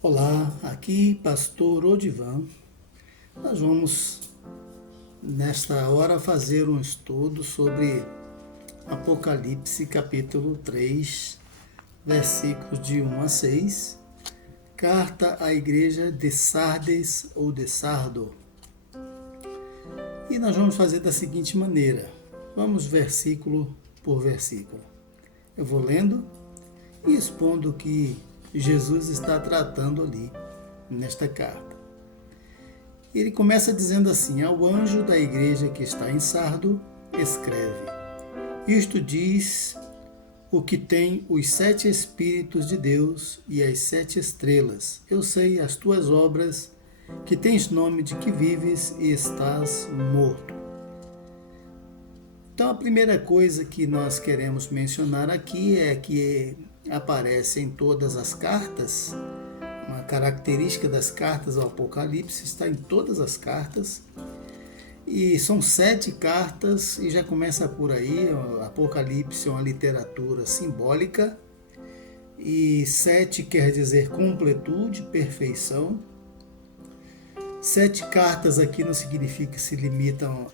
Olá, aqui Pastor Odivan. Nós vamos nesta hora fazer um estudo sobre Apocalipse capítulo 3, versículos de 1 a 6, carta à igreja de Sardes ou de Sardo. E nós vamos fazer da seguinte maneira, vamos versículo por versículo. Eu vou lendo e expondo o que Jesus está tratando ali nesta carta. Ele começa dizendo assim: ao anjo da igreja que está em Sardo, escreve: isto diz o que tem os 7 Espíritos de Deus e as 7 estrelas. Eu sei as tuas obras, que tens nome de que vives e estás morto. Então a primeira coisa que nós queremos mencionar aqui é que aparece em todas as cartas, uma característica das cartas ao Apocalipse, está em todas as cartas, e são 7 cartas, e já começa por aí. O Apocalipse é uma literatura simbólica, e 7 quer dizer completude, perfeição. 7 cartas aqui não significa que se limitam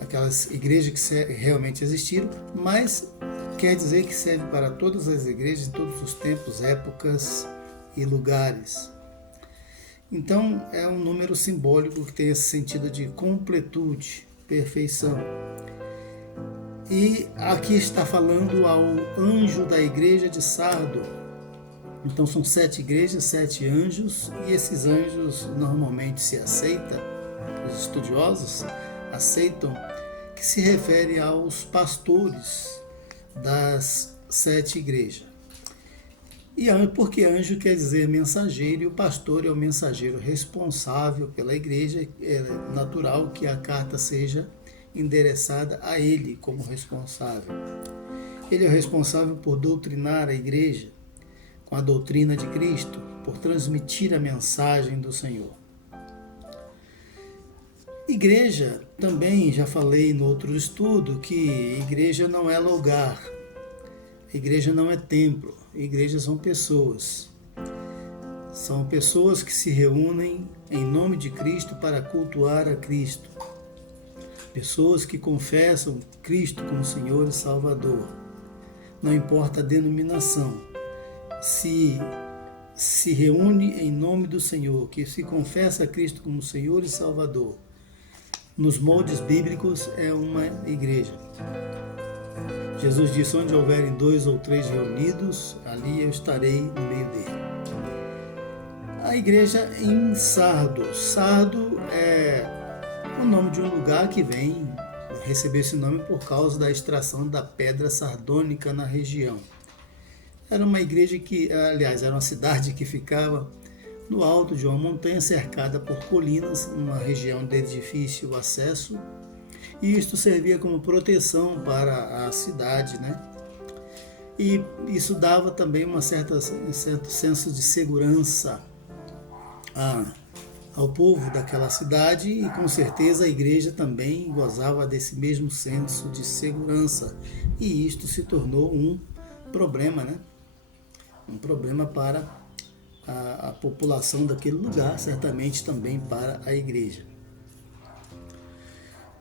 aquelas igrejas que realmente existiram, mas quer dizer que serve para todas as igrejas, em todos os tempos, épocas e lugares. Então é um número simbólico que tem esse sentido de completude, perfeição. E aqui está falando ao anjo da igreja de Sardo. Então são 7 igrejas, 7 anjos, e esses anjos normalmente se aceita, os estudiosos aceitam, que se refere aos pastores das 7 igrejas. E porque anjo quer dizer mensageiro, e o pastor é o mensageiro responsável pela igreja, é natural que a carta seja endereçada a ele como responsável. Ele é o responsável por doutrinar a igreja com a doutrina de Cristo, por transmitir a mensagem do Senhor. Igreja, também já falei no outro estudo que igreja não é lugar, igreja não é templo, igrejas são pessoas. São pessoas que se reúnem em nome de Cristo para cultuar a Cristo. Pessoas que confessam Cristo como Senhor e Salvador. Não importa a denominação. Se reúne em nome do Senhor, que se confessa a Cristo como Senhor e Salvador. Nos moldes bíblicos é uma igreja. Jesus disse: onde houverem 2 ou 3 reunidos, ali eu estarei no meio dele. A igreja em Sardo. Sardo é o nome de um lugar que recebeu esse nome por causa da extração da pedra sardônica na região. Era uma igreja era uma cidade que ficava no alto de uma montanha cercada por colinas, numa região de difícil acesso, e isto servia como proteção para a cidade, né? E isso dava também um certo senso de segurança ao povo daquela cidade, e com certeza a igreja também gozava desse mesmo senso de segurança, e isto se tornou um problema, né? Um problema para a população daquele lugar, certamente também para a igreja.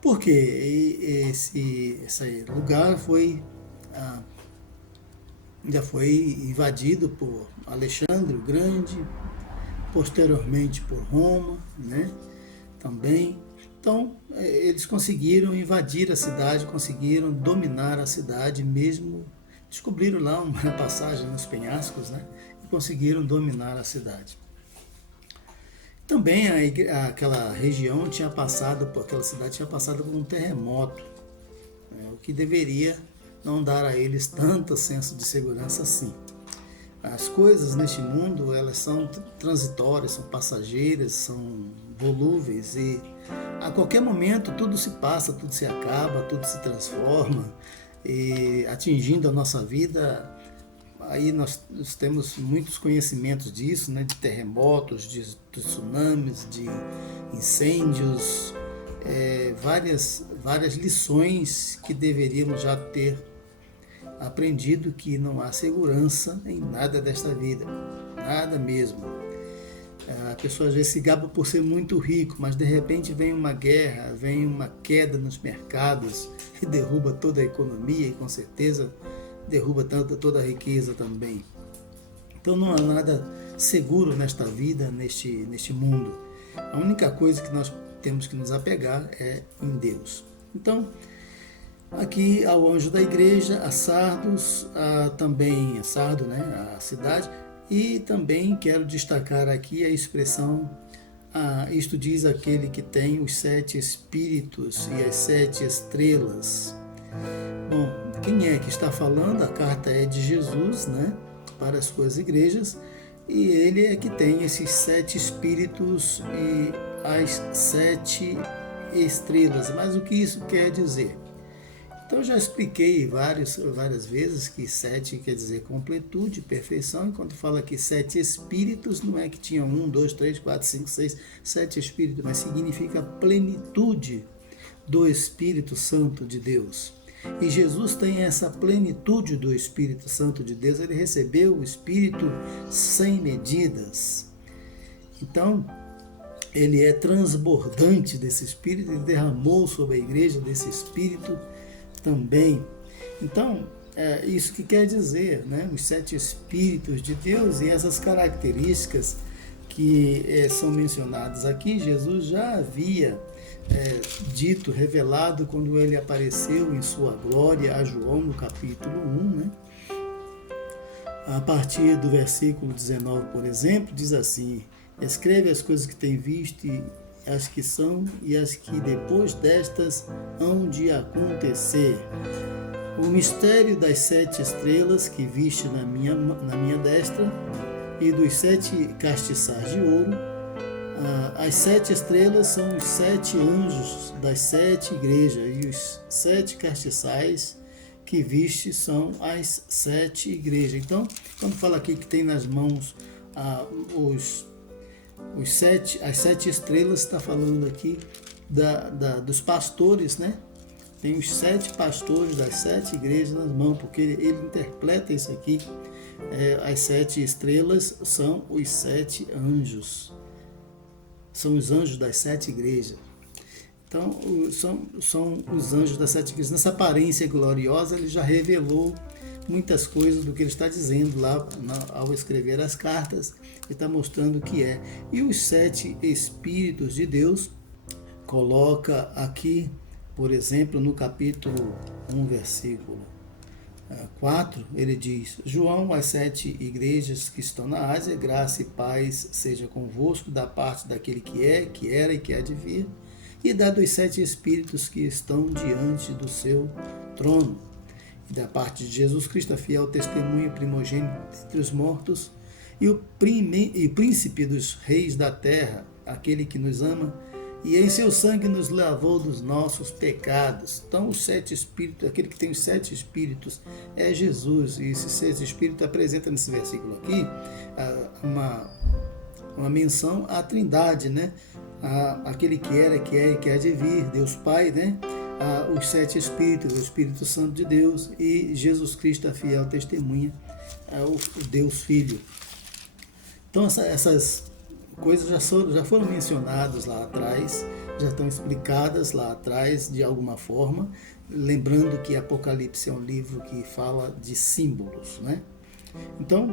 Porque esse lugar já foi invadido por Alexandre o Grande, posteriormente por Roma, né? Também. Então, eles conseguiram invadir a cidade, conseguiram dominar a cidade, mesmo descobriram lá uma passagem nos penhascos, né? Conseguiram dominar a cidade. Também aquela região aquela cidade tinha passado por um terremoto, né, o que deveria não dar a eles tanto senso de segurança assim. As coisas neste mundo, elas são transitórias, são passageiras, são volúveis, e a qualquer momento tudo se passa, tudo se acaba, tudo se transforma, e atingindo a nossa vida. Aí nós temos muitos conhecimentos disso, né, de terremotos, de tsunamis, de incêndios, várias lições que deveríamos já ter aprendido, que não há segurança em nada desta vida, nada mesmo. A pessoa às vezes se gaba por ser muito rico, mas de repente vem uma guerra, vem uma queda nos mercados e derruba toda a economia e com certeza derruba toda a riqueza também. Então não há nada seguro nesta vida, neste mundo. A única coisa que nós temos que nos apegar é em Deus. Então, aqui ao anjo da igreja, a Sardos, também a Sardo, né, a cidade, e também quero destacar aqui a expressão, isto diz aquele que tem os 7 espíritos e as 7 estrelas. Bom, quem é que está falando? A carta é de Jesus, né, para as suas igrejas, e ele é que tem esses 7 espíritos e as 7 estrelas. Mas o que isso quer dizer? Então, já expliquei várias vezes que 7 quer dizer completude, perfeição, enquanto fala que 7 espíritos, não é que tinha 1, 2, 3, 4, 5, 6, 7 espíritos, mas significa plenitude do Espírito Santo de Deus. E Jesus tem essa plenitude do Espírito Santo de Deus, ele recebeu o Espírito sem medidas. Então, ele é transbordante desse Espírito, ele derramou sobre a igreja desse Espírito também. Então, é isso que quer dizer, né? Os 7 Espíritos de Deus e essas características que são mencionadas aqui, Jesus já havia dito, revelado quando ele apareceu em sua glória a João no capítulo 1, né? A partir do versículo 19, por exemplo, diz assim: escreve as coisas que tem visto e as que são e as que depois destas hão de acontecer. O mistério das 7 estrelas que viste na minha destra e dos 7 castiçais de ouro. As 7 estrelas são os 7 anjos das 7 igrejas e os 7 castiçais que viste são as 7 igrejas. Então, quando fala aqui que tem nas mãos as 7 estrelas, está falando aqui dos pastores, né? Tem os 7 pastores das 7 igrejas nas mãos, porque ele interpreta isso aqui. As 7 estrelas são os 7 anjos. São os anjos das 7 igrejas. Então, são os anjos das 7 igrejas. Nessa aparência gloriosa, ele já revelou muitas coisas do que ele está dizendo lá ao escrever as cartas. Ele está mostrando o que é. E os 7 Espíritos de Deus, coloca aqui, por exemplo, no capítulo 1, versículo 4, ele diz: João, às 7 igrejas que estão na Ásia, graça e paz seja convosco da parte daquele que é, que era e que há de vir, e da dos 7 Espíritos que estão diante do seu trono, e da parte de Jesus Cristo, a fiel testemunha, primogênito entre os mortos, e o príncipe dos reis da terra, aquele que nos ama, e em seu sangue nos lavou dos nossos pecados. Então, os 7 Espíritos, aquele que tem os 7 Espíritos é Jesus, e esses 7 Espíritos apresenta nesse versículo aqui uma menção à Trindade, né? Aquele que era, que é e que há de vir, Deus Pai, né? Os 7 Espíritos, o Espírito Santo de Deus e Jesus Cristo, a fiel testemunha, o Deus Filho. Então, essas coisas já foram mencionadas lá atrás, já estão explicadas lá atrás de alguma forma, lembrando que Apocalipse é um livro que fala de símbolos, né? Então,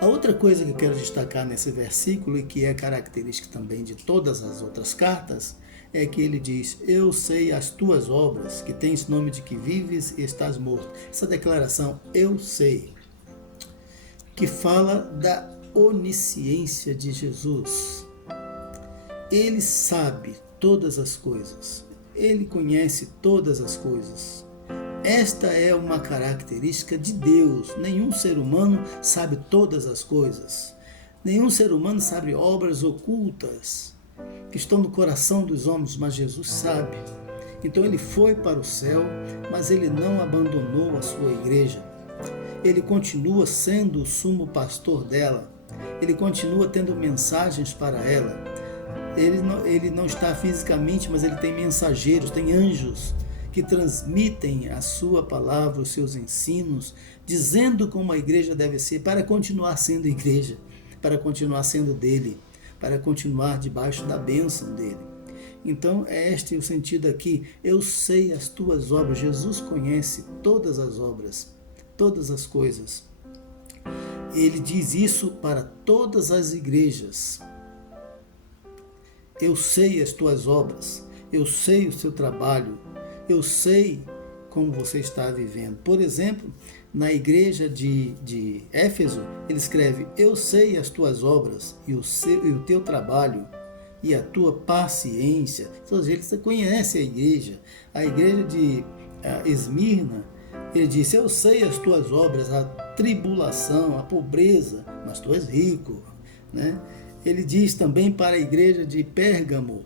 a outra coisa que eu quero destacar nesse versículo, e que é característica também de todas as outras cartas, é que ele diz: eu sei as tuas obras, que tens nome de que vives e estás morto. Essa declaração, eu sei, que fala da onisciência de Jesus. Ele sabe todas as coisas. Ele conhece todas as coisas. Esta é uma característica de Deus. Nenhum ser humano sabe todas as coisas. Nenhum ser humano sabe obras ocultas que estão no coração dos homens, mas Jesus sabe. Então ele foi para o céu, mas ele não abandonou a sua igreja. Ele continua sendo o sumo pastor dela. Ele continua tendo mensagens para ela. Ele não está fisicamente, mas ele tem mensageiros, tem anjos que transmitem a sua palavra, os seus ensinos, dizendo como a igreja deve ser, para continuar sendo igreja, para continuar sendo dele, para continuar debaixo da bênção dele. Então, é este o sentido aqui. Eu sei as tuas obras. Jesus conhece todas as obras, todas as coisas. Ele diz isso para todas as igrejas. Eu sei as tuas obras, eu sei o seu trabalho, eu sei como você está vivendo. Por exemplo, na igreja de Éfeso, ele escreve: eu sei as tuas obras e o teu trabalho e a tua paciência. Então, ele conhece a igreja de Esmirna. Ele disse: eu sei as tuas obras, a tribulação, a pobreza, mas tu és rico, né? Ele diz também para a igreja de Pérgamo: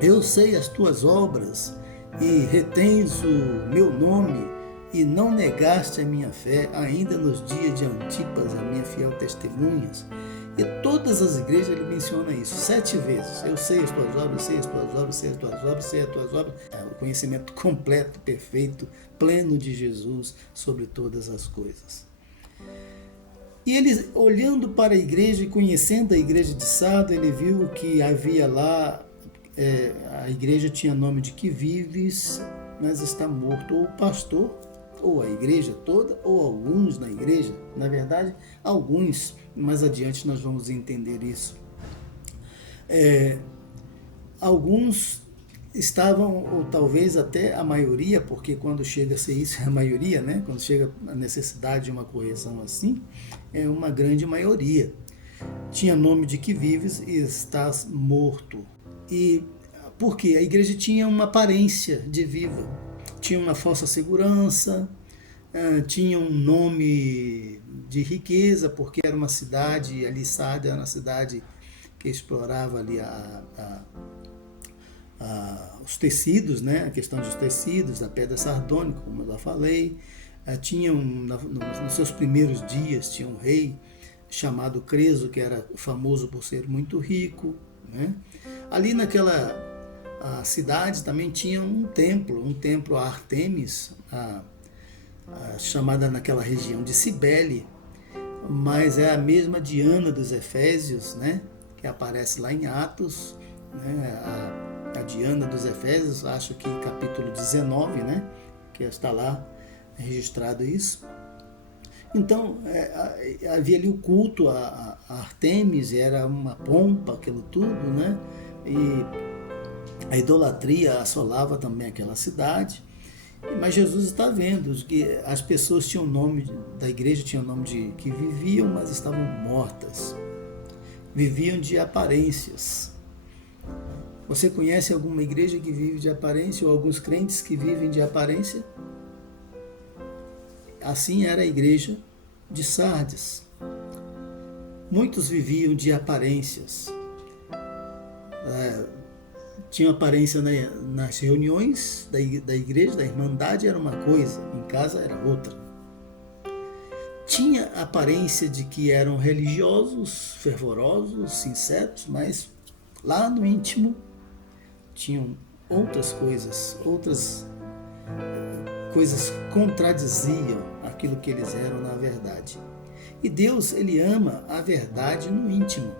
eu sei as tuas obras e retens o meu nome e não negaste a minha fé, ainda nos dias de Antipas, a minha fiel testemunha. E todas as igrejas ele menciona isso 7 vezes. Eu sei as tuas obras, sei as tuas obras, sei as tuas obras, sei as tuas obras. O conhecimento completo, perfeito, pleno de Jesus sobre todas as coisas. E ele, olhando para a igreja e conhecendo a igreja de Sardo, ele viu que havia lá, a igreja tinha nome de que vives, mas está morto. Ou o pastor, ou a igreja toda, ou alguns na igreja. Na verdade, alguns. Mais adiante nós vamos entender isso. Alguns estavam, ou talvez até a maioria, porque quando chega a ser isso é a maioria, né? Quando chega a necessidade de uma correção assim, é uma grande maioria. Tinha nome de que vives e estás morto. E por quê? A igreja tinha uma aparência de viva, tinha uma falsa segurança, tinha um nome de riqueza, porque era uma cidade ali, Sardo era uma cidade que explorava ali os tecidos, né? A questão dos tecidos, da pedra sardônica, como eu já falei. Nos seus primeiros dias, tinha um rei chamado Creso, que era famoso por ser muito rico, né? Ali naquela cidade também tinha um templo a Artemis, chamada naquela região de Cibele, mas é a mesma Diana dos Efésios, né? Que aparece lá em Atos, né? A Diana dos Efésios, acho que capítulo 19, né? Que está lá registrado isso. Então, havia ali o culto a Artemis, era uma pompa, aquilo tudo, né? E a idolatria assolava também aquela cidade. Mas Jesus está vendo que as pessoas tinham nome, da igreja tinham nome de que viviam, mas estavam mortas. Viviam de aparências. Você conhece alguma igreja que vive de aparência, ou alguns crentes que vivem de aparência? Assim era a igreja de Sardes. Muitos viviam de aparências. Tinham aparência nas reuniões da igreja, da irmandade era uma coisa, em casa era outra. Tinha aparência de que eram religiosos, fervorosos, sinceros, mas lá no íntimo tinham outras coisas contradiziam aquilo que eles eram na verdade. E Deus, ele ama a verdade no íntimo.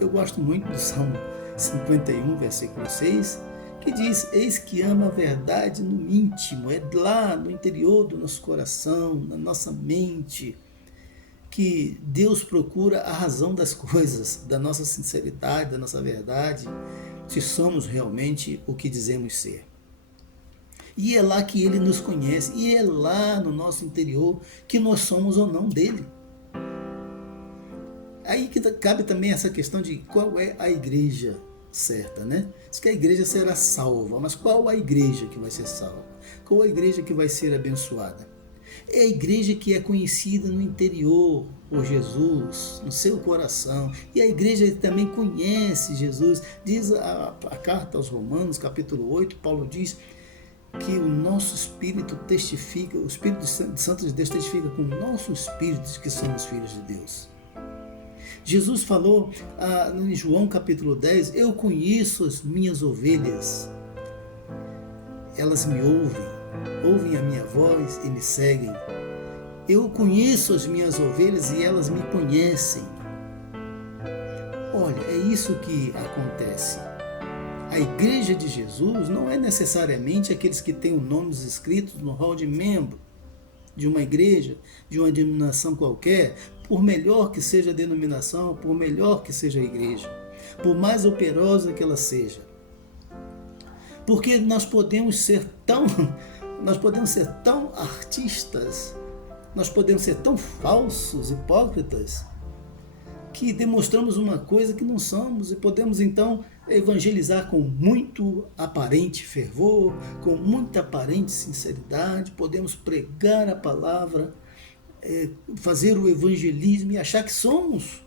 Eu gosto muito do Salmo 51, versículo 6, que diz: eis que ama a verdade no íntimo, é lá no interior do nosso coração, na nossa mente, que Deus procura a razão das coisas, da nossa sinceridade, da nossa verdade, se somos realmente o que dizemos ser. E é lá que ele nos conhece, e é lá no nosso interior que nós somos ou não dele. Aí que cabe também essa questão de qual é a igreja certa, né? Diz que a igreja será salva, mas qual a igreja que vai ser salva? Qual a igreja que vai ser abençoada? É a igreja que é conhecida no interior por Jesus, no seu coração. E a igreja que também conhece Jesus. Diz a carta aos Romanos, capítulo 8, Paulo diz que o nosso espírito testifica, o Espírito Santo de Deus testifica com o nosso espírito de que somos filhos de Deus. Jesus falou em João capítulo 10, eu conheço as minhas ovelhas, elas me ouvem a minha voz e me seguem. Eu conheço as minhas ovelhas e elas me conhecem. Olha, é isso que acontece. A igreja de Jesus não é necessariamente aqueles que têm os nomes escritos no hall de membro de uma igreja, de uma denominação qualquer, por melhor que seja a denominação, por melhor que seja a igreja, por mais operosa que ela seja. Porque nós podemos ser tão artistas, nós podemos ser tão falsos, hipócritas, que demonstramos uma coisa que não somos e podemos então evangelizar com muito aparente fervor, com muita aparente sinceridade, podemos pregar a palavra, fazer o evangelismo e achar que somos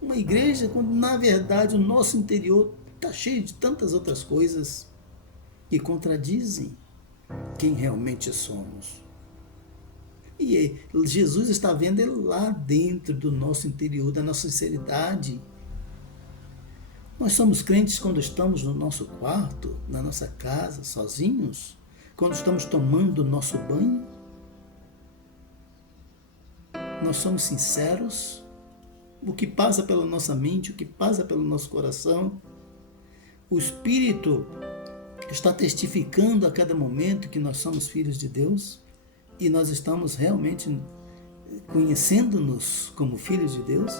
uma igreja, quando na verdade o nosso interior está cheio de tantas outras coisas que contradizem quem realmente somos. E Jesus está vendo ele lá dentro do nosso interior, da nossa sinceridade. Nós somos crentes quando estamos no nosso quarto, na nossa casa, sozinhos, quando estamos tomando o nosso banho. Nós somos sinceros. O que passa pela nossa mente, o que passa pelo nosso coração. O Espírito está testificando a cada momento que nós somos filhos de Deus. E nós estamos realmente conhecendo-nos como filhos de Deus.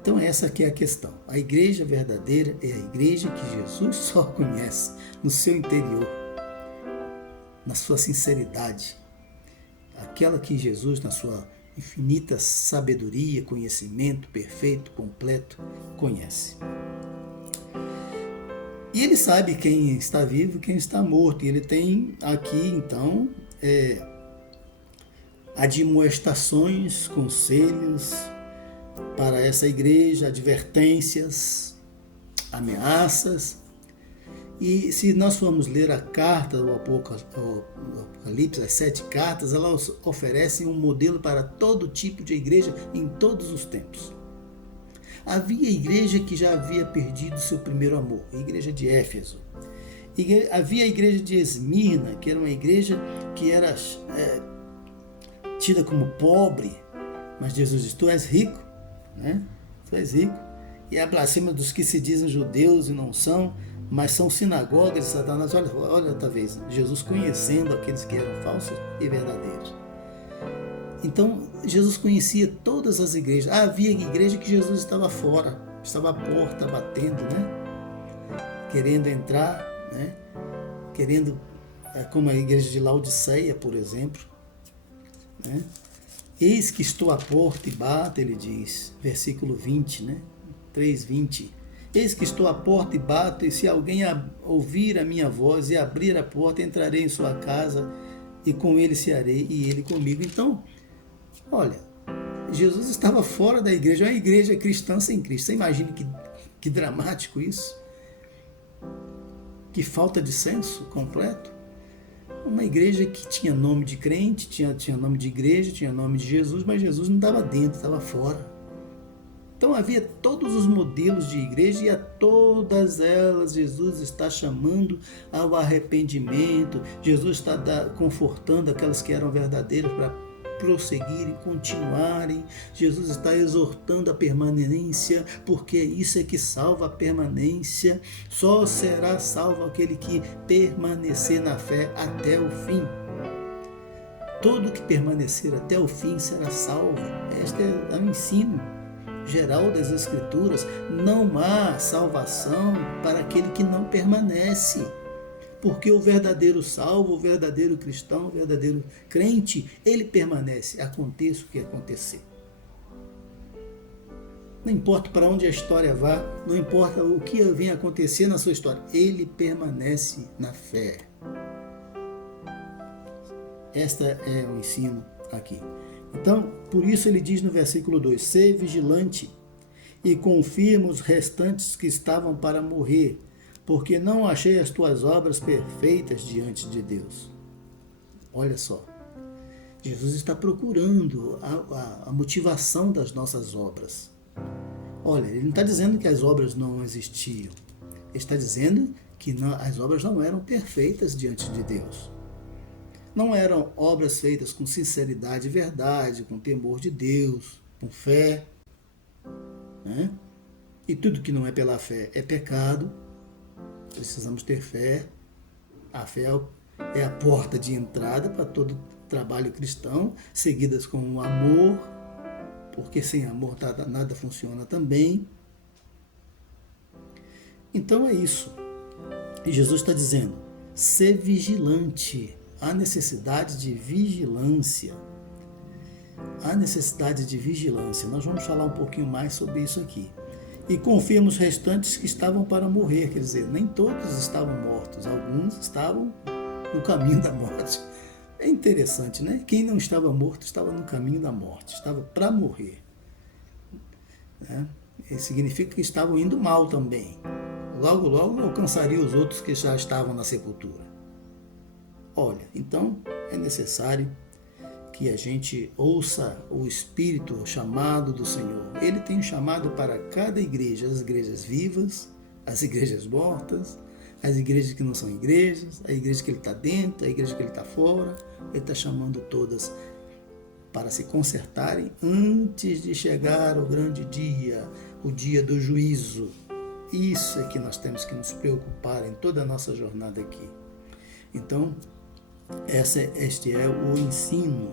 Então essa aqui é a questão. A igreja verdadeira é a igreja que Jesus só conhece no seu interior, na sua sinceridade. Aquela que Jesus, na sua infinita sabedoria, conhecimento perfeito, completo, conhece. E ele sabe quem está vivo e quem está morto. E ele tem aqui, então, admoestações, conselhos para essa igreja, advertências, ameaças. E se nós formos ler a carta do Apocalipse, as 7 cartas, elas oferecem um modelo para todo tipo de igreja em todos os tempos. Havia igreja que já havia perdido seu primeiro amor, a igreja de Éfeso. Havia a igreja de Esmirna, que era uma igreja que era tida como pobre, mas Jesus diz, tu és rico, né? Tu és rico, e é blasfêmia dos que se dizem judeus e não são, mas são sinagogas de Satanás. Olha outra vez, Jesus conhecendo aqueles que eram falsos e verdadeiros. Então, Jesus conhecia todas as igrejas. Havia igreja que Jesus estava fora, estava à porta batendo, né? Querendo entrar, né? Querendo, como a igreja de Laodiceia, por exemplo, né? Eis que estou à porta e bato, ele diz, versículo 20, né? 3:20. Eis que estou à porta e bato, e se alguém ouvir a minha voz e abrir a porta, entrarei em sua casa e com ele cearei e ele comigo. Então, olha, Jesus estava fora da igreja, uma igreja cristã sem Cristo. Você imagina que dramático isso? Que falta de senso completo? Uma igreja que tinha nome de crente, tinha nome de igreja, tinha nome de Jesus, mas Jesus não estava dentro, estava fora. Então havia todos os modelos de igreja e a todas elas Jesus está chamando ao arrependimento. Jesus está confortando aquelas que eram verdadeiras para prosseguirem, continuarem. Jesus está exortando a permanência, porque isso é que salva a permanência. Só será salvo aquele que permanecer na fé até o fim. Todo que permanecer até o fim será salvo. Este é o ensino geral das Escrituras. Não há salvação para aquele que não permanece. Porque o verdadeiro salvo, o verdadeiro cristão, o verdadeiro crente, ele permanece, aconteça o que acontecer. Não importa para onde a história vá, não importa o que venha acontecer na sua história, ele permanece na fé. Este é o ensino aqui. Então, por isso ele diz no versículo 2, sê vigilante e confirma os restantes que estavam para morrer, porque não achei as tuas obras perfeitas diante de Deus. Olha só, Jesus está procurando a motivação das nossas obras. Olha, ele não está dizendo que as obras não existiam, ele está dizendo que as obras não eram perfeitas diante de Deus. Não eram obras feitas com sinceridade e verdade, com temor de Deus, com fé. né? E tudo que não é pela fé é pecado. Precisamos ter fé. A fé é a porta de entrada para todo trabalho cristão, seguidas com o amor, porque sem amor nada funciona também. Então é isso. E Jesus está dizendo, ser vigilante. Há necessidade de vigilância. Há necessidade de vigilância. Nós vamos falar um pouquinho mais sobre isso aqui. E confirma os restantes que estavam para morrer, quer dizer, nem todos estavam mortos, alguns estavam no caminho da morte. É interessante, né? Quem não estava morto estava no caminho da morte, estava para morrer. Né? Isso significa que estavam indo mal também. Logo, logo alcançaria os outros que já estavam na sepultura. Olha, então é necessário que a gente ouça o Espírito, o chamado do Senhor. Ele tem um chamado para cada igreja, as igrejas vivas, as igrejas mortas, as igrejas que não são igrejas, a igreja que ele está dentro, a igreja que ele está fora. Ele está chamando todas para se consertarem antes de chegar o grande dia, o dia do juízo. Isso é que nós temos que nos preocupar em toda a nossa jornada aqui. Então, este é o ensino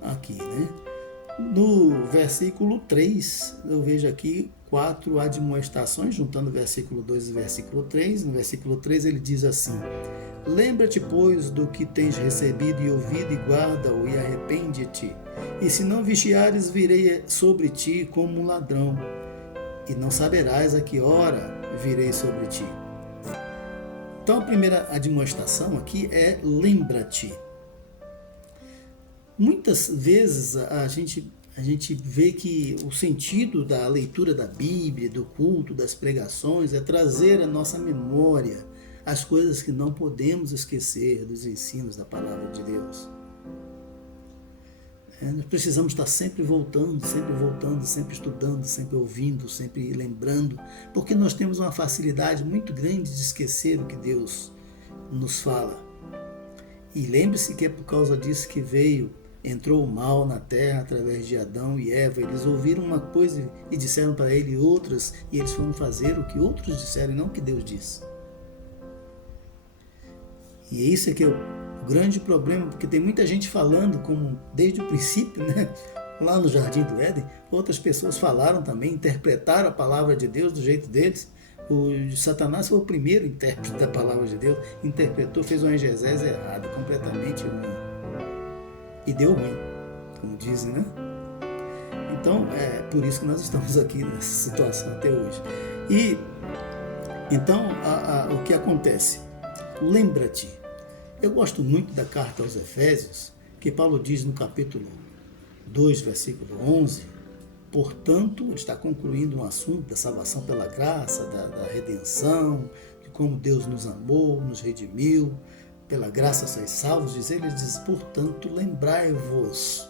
aqui, né? No versículo 3, eu vejo aqui 4 admoestações, juntando o versículo 2 e o versículo 3. No versículo 3 ele diz assim: lembra-te, pois, do que tens recebido e ouvido, e guarda-o, e arrepende-te. E se não vigiares, virei sobre ti como um ladrão, e não saberás a que hora virei sobre ti. Então a primeira admoestação aqui é lembra-te. Muitas vezes a gente vê que o sentido da leitura da Bíblia, do culto, das pregações, é trazer à nossa memória as coisas que não podemos esquecer dos ensinos da palavra de Deus. Nós precisamos estar sempre voltando, sempre estudando, sempre ouvindo, sempre lembrando, porque nós temos uma facilidade muito grande de esquecer o que Deus nos fala. E lembre-se que é por causa disso que entrou o mal na terra através de Adão e Eva. Eles ouviram uma coisa e disseram para ele outras, e eles foram fazer o que outros disseram e não o que Deus disse. E isso é que é o grande problema, porque tem muita gente falando, como desde o princípio, né? Lá no Jardim do Éden, outras pessoas falaram também, interpretaram a palavra de Deus do jeito deles. O Satanás foi o primeiro intérprete da palavra de Deus, interpretou, fez uma exegese errada, completamente ruim. E deu ruim, como dizem, né? Então, é por isso que nós estamos aqui nessa situação até hoje. E, então, o que acontece? Lembra-te. Eu gosto muito da carta aos Efésios, que Paulo diz no capítulo 2, versículo 11, portanto, ele está concluindo um assunto da salvação pela graça, da redenção, de como Deus nos amou, nos redimiu, pela graça sois salvos, ele diz, portanto, lembrai-vos,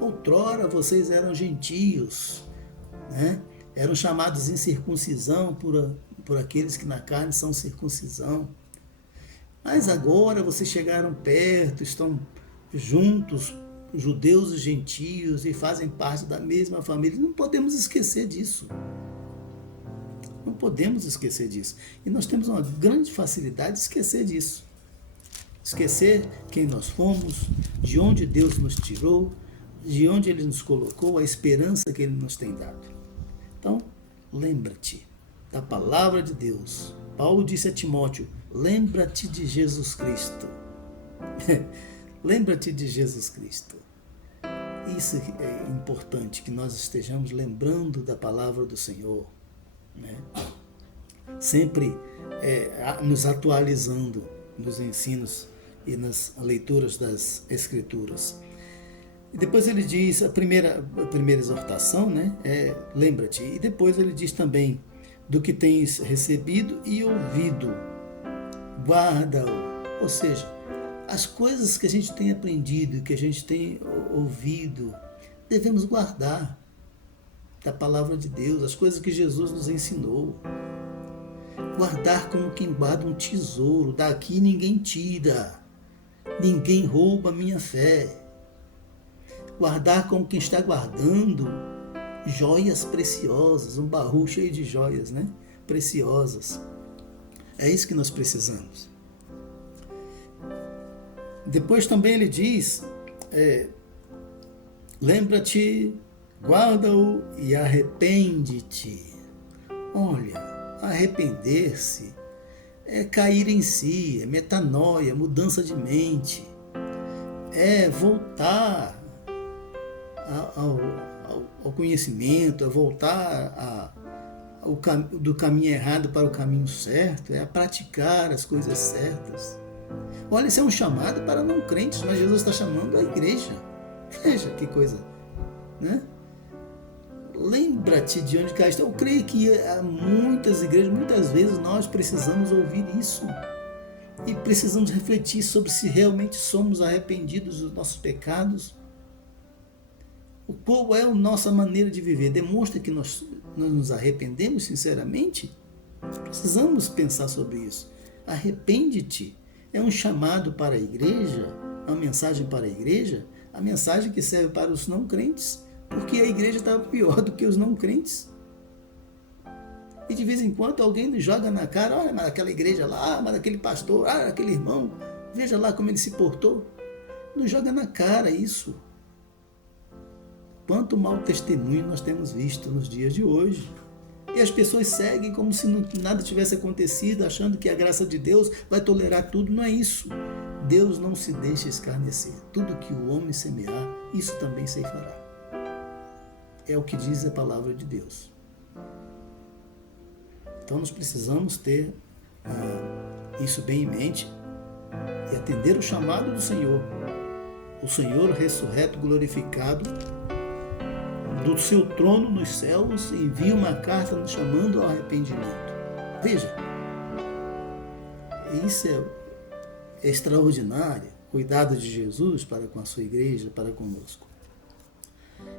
outrora vocês eram gentios, né? Eram chamados incircuncisão por aqueles que na carne são circuncisão, mas agora vocês chegaram perto, estão juntos, judeus e gentios, e fazem parte da mesma família. Não podemos esquecer disso. Não podemos esquecer disso. E nós temos uma grande facilidade de esquecer disso. Esquecer quem nós fomos, de onde Deus nos tirou, de onde Ele nos colocou, a esperança que Ele nos tem dado. Então, lembra-te da palavra de Deus. Paulo disse a Timóteo, lembra-te de Jesus Cristo. Lembra-te de Jesus Cristo. Isso é importante, que nós estejamos lembrando da palavra do Senhor, né? Sempre nos atualizando nos ensinos e nas leituras das Escrituras. E depois ele diz, a primeira exortação, né, lembra-te. E depois ele diz também, do que tens recebido e ouvido, guarda-o. Ou seja, as coisas que a gente tem aprendido, que a gente tem ouvido, devemos guardar da palavra de Deus, as coisas que Jesus nos ensinou. Guardar como quem guarda um tesouro, daqui ninguém tira, ninguém rouba a minha fé. Guardar como quem está guardando joias preciosas, um baú cheio de joias, né? Preciosas. É isso que nós precisamos. Depois também ele diz, lembra-te, guarda-o e arrepende-te. Olha, arrepender-se é cair em si, é metanoia, mudança de mente, é voltar ao conhecimento, é voltar do caminho errado para o caminho certo, é a praticar as coisas certas. Olha, isso é um chamado para não crentes, mas Jesus está chamando a igreja. Veja que coisa, né? Lembra-te de onde caíste. Eu creio que há muitas igrejas, muitas vezes nós precisamos ouvir isso e precisamos refletir sobre se realmente somos arrependidos dos nossos pecados. Qual é a nossa maneira de viver? Demonstra que nós nos arrependemos sinceramente? Precisamos pensar sobre isso. Arrepende-te. É um chamado para a igreja, uma mensagem para a igreja, a mensagem que serve para os não crentes, porque a igreja está pior do que os não crentes. E de vez em quando alguém nos joga na cara, olha, mas aquela igreja lá, mas aquele pastor, aquele irmão, veja lá como ele se portou. Nos joga na cara isso. Quanto mau testemunho nós temos visto nos dias de hoje. E as pessoas seguem como se nada tivesse acontecido, achando que a graça de Deus vai tolerar tudo. Não é isso. Deus não se deixa escarnecer. Tudo que o homem semear, isso também ceifará. É o que diz a palavra de Deus. Então nós precisamos ter isso bem em mente e atender o chamado do Senhor. O Senhor ressurreto, glorificado, do seu trono nos céus, envia uma carta nos chamando ao arrependimento. Veja, isso é extraordinário, cuidado de Jesus para com a sua igreja, para conosco.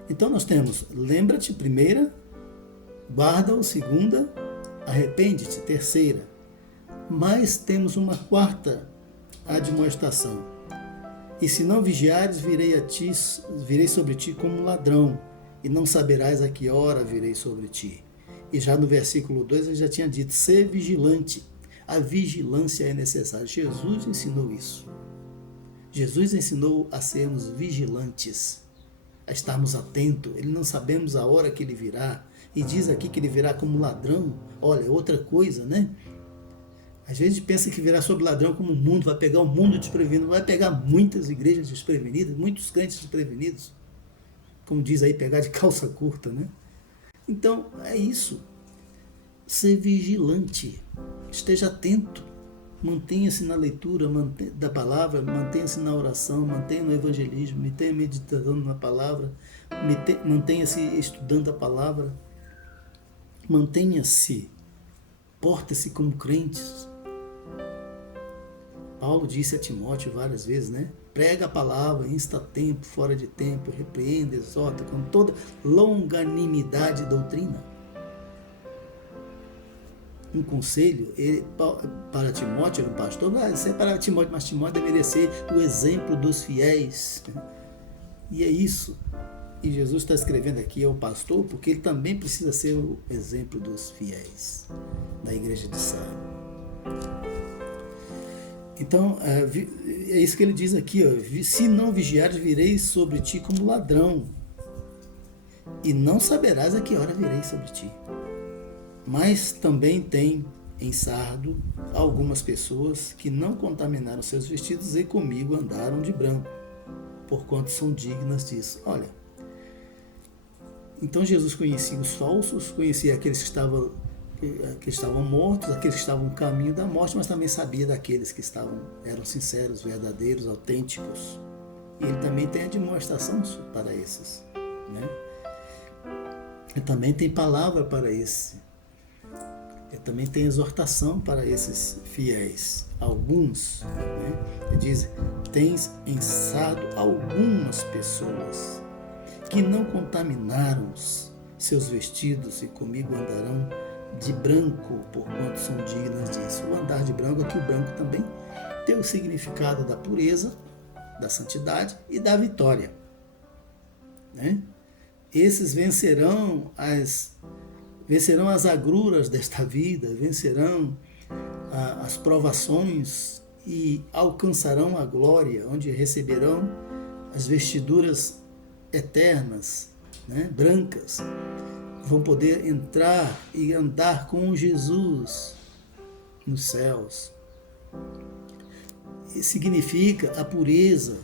Então nós temos, lembra-te, primeira, guarda-o, segunda, arrepende-te, terceira. Mas temos uma quarta admoestação. E se não vigiares, virei sobre ti como um ladrão, e não saberás a que hora virei sobre ti. E já no versículo 2 ele já tinha dito, ser vigilante. A vigilância é necessária. Jesus ensinou isso. Jesus ensinou a sermos vigilantes, a estarmos atentos. Ele não sabemos a hora que ele virá. E diz aqui que ele virá como ladrão. Olha, outra coisa, né? Às vezes a gente pensa que virá sobre ladrão como o mundo, vai pegar o mundo desprevenido, vai pegar muitas igrejas desprevenidas, muitos crentes desprevenidos. Como diz aí, pegar de calça curta, né? Então, é isso. Ser vigilante. Esteja atento. Mantenha-se na leitura da palavra, mantenha-se na oração, mantenha no evangelismo, mantenha meditando na palavra, mantenha-se estudando a palavra, mantenha-se, porte-se como crentes. Paulo disse a Timóteo várias vezes, né? Prega a palavra, insta a tempo, fora de tempo, repreende, exorta, com toda longanimidade e doutrina. Um conselho para Timóteo, era um pastor, vai ser para Timóteo, mas Timóteo deveria ser o exemplo dos fiéis. E é isso. E Jesus está escrevendo aqui ao pastor, porque ele também precisa ser o exemplo dos fiéis da igreja de Sardes. Então, é isso que ele diz aqui, ó, se não vigiares, virei sobre ti como ladrão, e não saberás a que hora virei sobre ti. Mas também tem em Sardo algumas pessoas que não contaminaram seus vestidos e comigo andaram de branco, porquanto são dignas disso. Olha, então Jesus conhecia os falsos, conhecia aqueles que estavam mortos, aqueles que estavam no caminho da morte, mas também sabia daqueles que eram sinceros, verdadeiros, autênticos. E ele também tem a demonstração para esses, né? Ele também tem palavra para esse. Ele também tem exortação para esses fiéis. Alguns, né? Ele diz, tens em Sardo algumas pessoas que não contaminaram seus vestidos e comigo andarão de branco, porquanto são dignas disso. O andar de branco, aqui o branco também tem o significado da pureza, da santidade e da vitória, né? Esses vencerão as agruras desta vida, vencerão as provações e alcançarão a glória, onde receberão as vestiduras eternas, né, brancas. Vão poder entrar e andar com Jesus nos céus. E significa a pureza,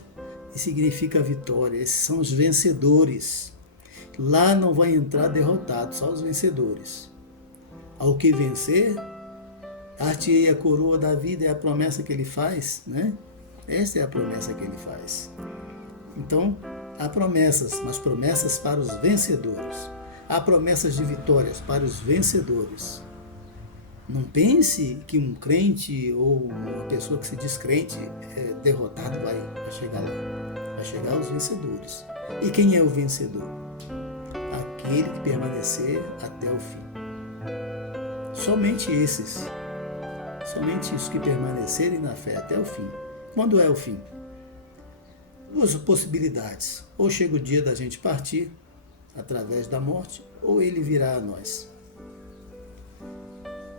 e significa a vitória. Esses são os vencedores. Lá não vai entrar derrotado, só os vencedores. Ao que vencer, dar-te-ei a coroa da vida, é a promessa que ele faz, né? Essa é a promessa que ele faz. Então, há promessas, mas promessas para os vencedores. Há promessas de vitórias para os vencedores. Não pense que um crente ou uma pessoa que se diz crente derrotado vai chegar lá. Vai chegar aos vencedores. E quem é o vencedor? Aquele que permanecer até o fim. Somente esses. Somente os que permanecerem na fé até o fim. Quando é o fim? Duas possibilidades. Ou chega o dia da gente partir, através da morte, ou ele virá a nós.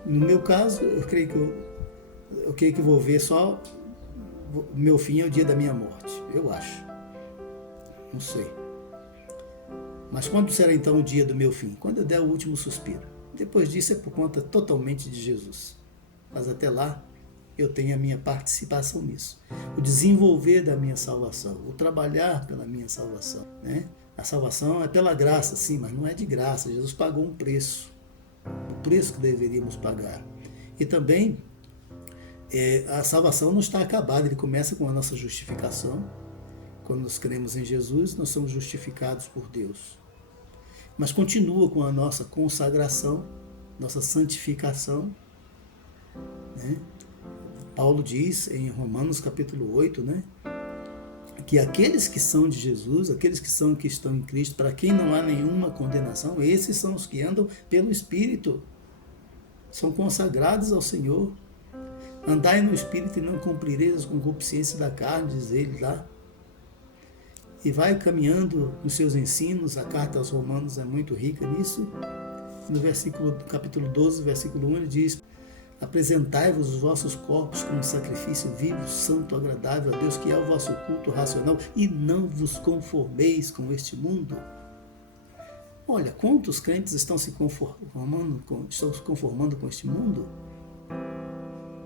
No meu caso, eu creio que vou ver só o meu fim é o dia da minha morte. Eu acho. Não sei. Mas quando será então o dia do meu fim? Quando eu der o último suspiro. Depois disso é por conta totalmente de Jesus. Mas até lá, eu tenho a minha participação nisso. O desenvolver da minha salvação, o trabalhar pela minha salvação, né? A salvação é pela graça, sim, mas não é de graça. Jesus pagou um preço. O preço que deveríamos pagar. E também, a salvação não está acabada. Ele começa com a nossa justificação. Quando nós cremos em Jesus, nós somos justificados por Deus. Mas continua com a nossa consagração, nossa santificação, né? Paulo diz em Romanos capítulo 8, né, que aqueles que são de Jesus, aqueles que estão em Cristo, para quem não há nenhuma condenação, esses são os que andam pelo Espírito, são consagrados ao Senhor. Andai no Espírito e não cumprireis as concupiscências da carne, diz ele lá. E vai caminhando nos seus ensinos. A carta aos Romanos é muito rica nisso. No capítulo 12, versículo 1, ele diz: apresentai-vos os vossos corpos como sacrifício vivo, santo, agradável a Deus, que é o vosso culto racional, e não vos conformeis com este mundo. Olha, quantos crentes estão se conformando com este mundo?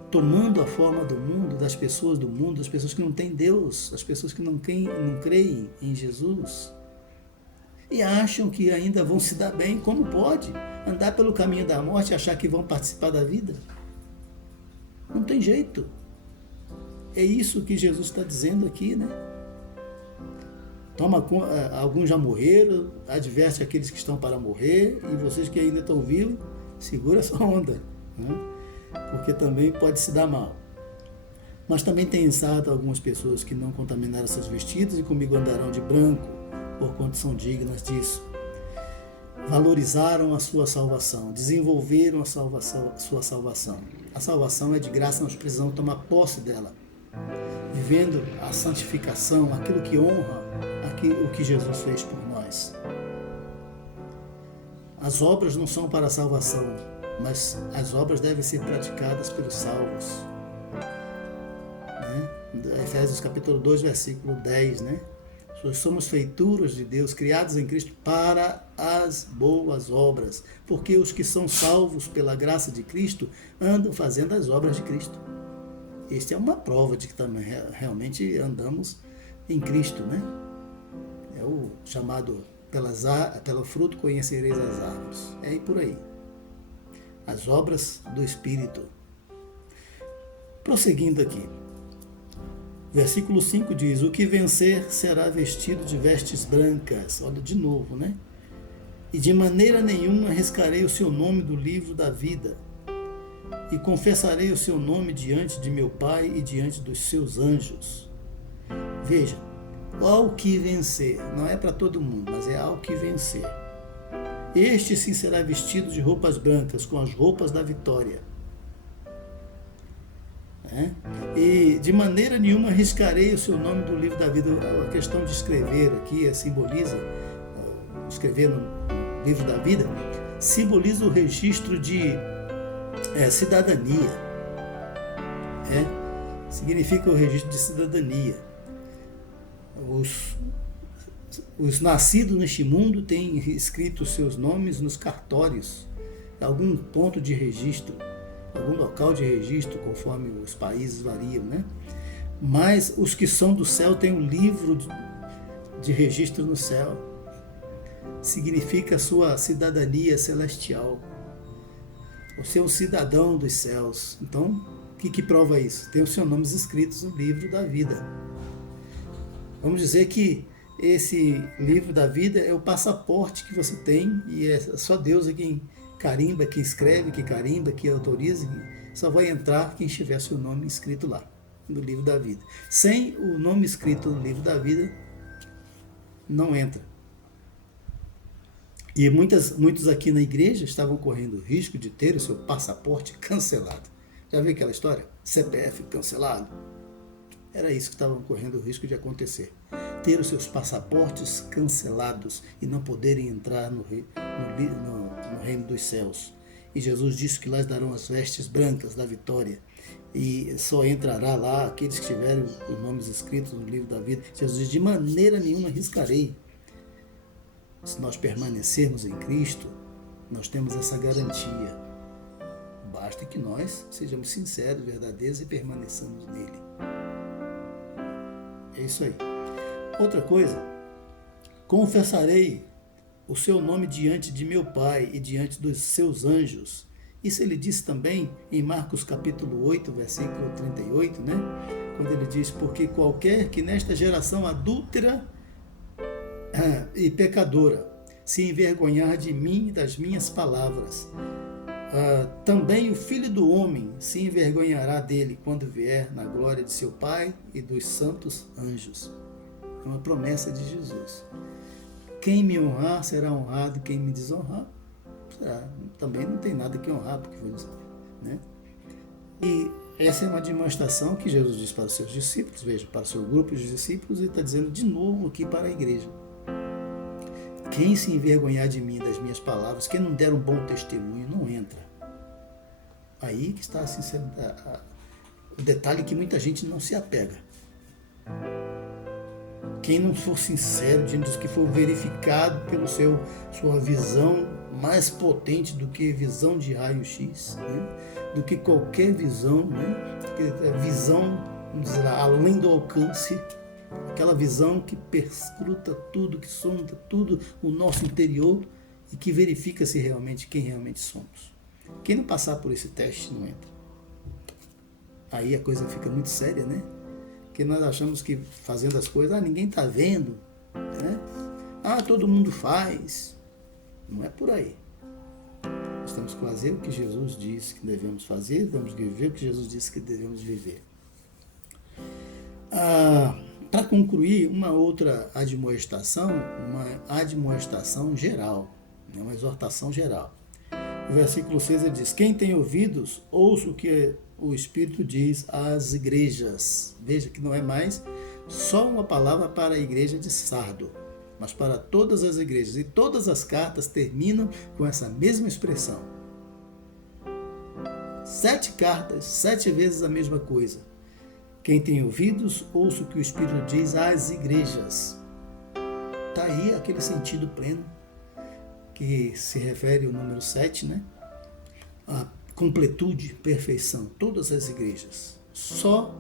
Tomando a forma do mundo, das pessoas do mundo, das pessoas que não têm Deus, das pessoas que não creem em Jesus. E acham que ainda vão se dar bem. Como pode andar pelo caminho da morte e achar que vão participar da vida? Não tem jeito. É isso que Jesus está dizendo aqui, né? Alguns já morreram, adverte aqueles que estão para morrer, e vocês que ainda estão vivos, segura essa onda, né? Porque também pode se dar mal. Mas também tem exato algumas pessoas que não contaminaram seus vestidos e comigo andarão de branco, porquanto são dignas disso. Valorizaram a sua salvação, desenvolveram a sua salvação. A salvação é de graça, nós precisamos tomar posse dela, vivendo a santificação, aquilo que honra o que Jesus fez por nós. As obras não são para a salvação, mas as obras devem ser praticadas pelos salvos. Né? Efésios capítulo 2, versículo 10, né? Nós somos feituras de Deus, criados em Cristo para as boas obras, porque os que são salvos pela graça de Cristo andam fazendo as obras de Cristo. Esta é uma prova de que também realmente andamos em Cristo, né? É o chamado pelo fruto conhecereis as árvores. É por aí. As obras do Espírito. Prosseguindo aqui. Versículo 5 diz: o que vencer será vestido de vestes brancas. Olha de novo, né? E de maneira nenhuma arriscarei o seu nome do livro da vida, e confessarei o seu nome diante de meu Pai e diante dos seus anjos. Veja, ao que vencer, não é para todo mundo, mas é ao que vencer. Este sim será vestido de roupas brancas, com as roupas da vitória. E de maneira nenhuma arriscarei o seu nome do livro da vida. A questão de escrever aqui simboliza escrever no livro da vida, simboliza o registro de cidadania. Significa o registro de cidadania. Os nascidos neste mundo têm escrito seus nomes nos cartórios, algum ponto de registro, algum local de registro, conforme os países variam, né? Mas os que são do céu têm um livro de registro no céu. Significa a sua cidadania celestial. Você é um cidadão dos céus. Então, o que prova isso? Tem os seus nomes escritos no livro da vida. Vamos dizer que esse livro da vida é o passaporte que você tem, e é só Deus é quem carimba, quem escreve, quem carimba, quem autoriza. Só vai entrar quem tiver seu nome escrito lá, no livro da vida. Sem o nome escrito no livro da vida, não entra. E muitos aqui na igreja estavam correndo o risco de ter o seu passaporte cancelado. Já viu aquela história? CPF cancelado? Era isso que estavam correndo o risco de acontecer. Ter os seus passaportes cancelados e não poderem entrar no reino dos céus. E Jesus disse que lá darão as vestes brancas da vitória. E só entrará lá aqueles que tiverem os nomes escritos no livro da vida. Jesus diz: de maneira nenhuma arriscarei. Se nós permanecermos em Cristo, nós temos essa garantia. Basta que nós sejamos sinceros, verdadeiros e permaneçamos nele. É isso aí. Outra coisa, confessarei o seu nome diante de meu Pai e diante dos seus anjos. Isso ele disse também em Marcos capítulo 8, versículo 38, né? Quando ele diz: porque qualquer que nesta geração adúltera e pecadora se envergonhar de mim e das minhas palavras, também o Filho do Homem se envergonhará dele quando vier na glória de seu Pai e dos santos anjos. É uma promessa de Jesus. Quem me honrar será honrado, quem me desonrar será. Também não tem nada que honrar, porque foi, né? E essa é uma demonstração que Jesus diz para os seus discípulos, veja, para o seu grupo de discípulos, e está dizendo de novo aqui para a igreja. Quem se envergonhar de mim, das minhas palavras, quem não der um bom testemunho, não entra. Aí que está assim, o detalhe que muita gente não se apega. Quem não for sincero diante dos que for verificado pelo sua visão mais potente do que visão de raio-x, né? Do que qualquer visão, né? Visão, vamos dizer lá, além do alcance, aquela visão que perscruta tudo, que sonda tudo o nosso interior e que verifica se realmente quem realmente somos. Quem não passar por esse teste não entra. Aí a coisa fica muito séria, né? Porque nós achamos que fazendo as coisas, ninguém está vendo, né? Todo mundo faz. Não é por aí. Nós temos que fazer o que Jesus disse que devemos fazer, temos que viver o que Jesus disse que devemos viver. Para concluir, uma outra admoestação, geral, né? Uma exortação geral. No versículo 6 ele diz: quem tem ouvidos, ouça o que o Espírito diz às igrejas. Veja que não é mais só uma palavra para a igreja de Sardo, mas para todas as igrejas. E todas as cartas terminam com essa mesma expressão. 7 cartas, 7 vezes a mesma coisa. Quem tem ouvidos, ouça o que o Espírito diz às igrejas. Está aí aquele sentido pleno que se refere ao número 7, né? A completude, perfeição, todas as igrejas. Só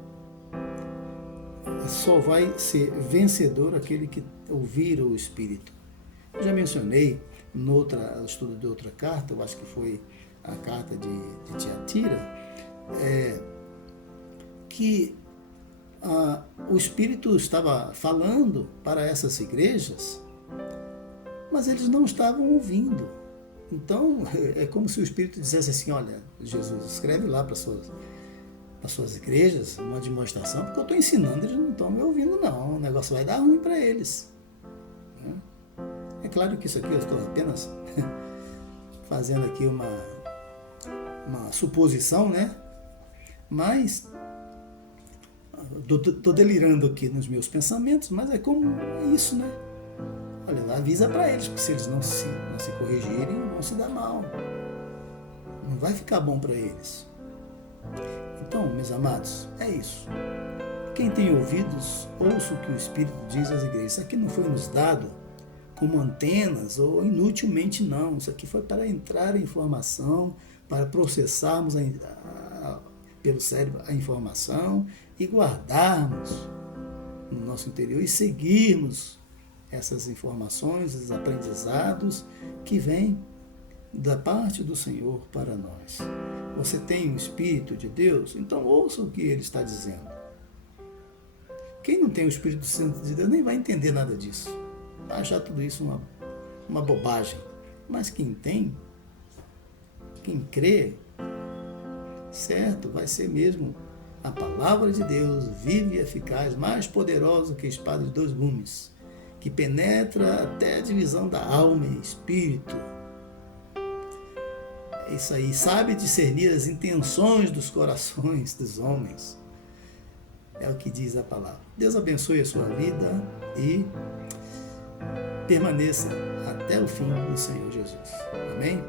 vai ser vencedor aquele que ouvir o Espírito. Eu já mencionei no estudo de outra carta, eu acho que foi a carta de Tiatira, que o Espírito estava falando para essas igrejas, mas eles não estavam ouvindo. Então, é como se o Espírito dissesse assim: olha, Jesus, escreve lá para as suas igrejas uma demonstração, porque eu estou ensinando, eles não estão me ouvindo não, o negócio vai dar ruim para eles. É claro que isso aqui eu estou apenas fazendo aqui uma suposição, né? Mas estou delirando aqui nos meus pensamentos, mas é como isso, né? olha, avisa para eles, porque se eles não se corrigirem, vão se dar mal. Não vai ficar bom para eles. Então, meus amados, é isso. Quem tem ouvidos, ouça o que o Espírito diz às igrejas. Isso aqui não foi nos dado como antenas ou inutilmente, não. Isso aqui foi para entrar a informação, para processarmos pelo cérebro a informação e guardarmos no nosso interior e seguirmos essas informações, esses aprendizados que vêm da parte do Senhor para nós. Você tem o Espírito de Deus? Então ouça o que Ele está dizendo. Quem não tem o Espírito Santo de Deus nem vai entender nada disso. Vai achar tudo isso uma bobagem. Mas quem tem, quem crê, certo, vai ser mesmo a palavra de Deus, viva e eficaz, mais poderosa que a espada de 2 gumes, que penetra até a divisão da alma e espírito. É isso aí, sabe discernir as intenções dos corações dos homens. É o que diz a palavra. Deus abençoe a sua vida e permaneça até o fim do Senhor Jesus. Amém?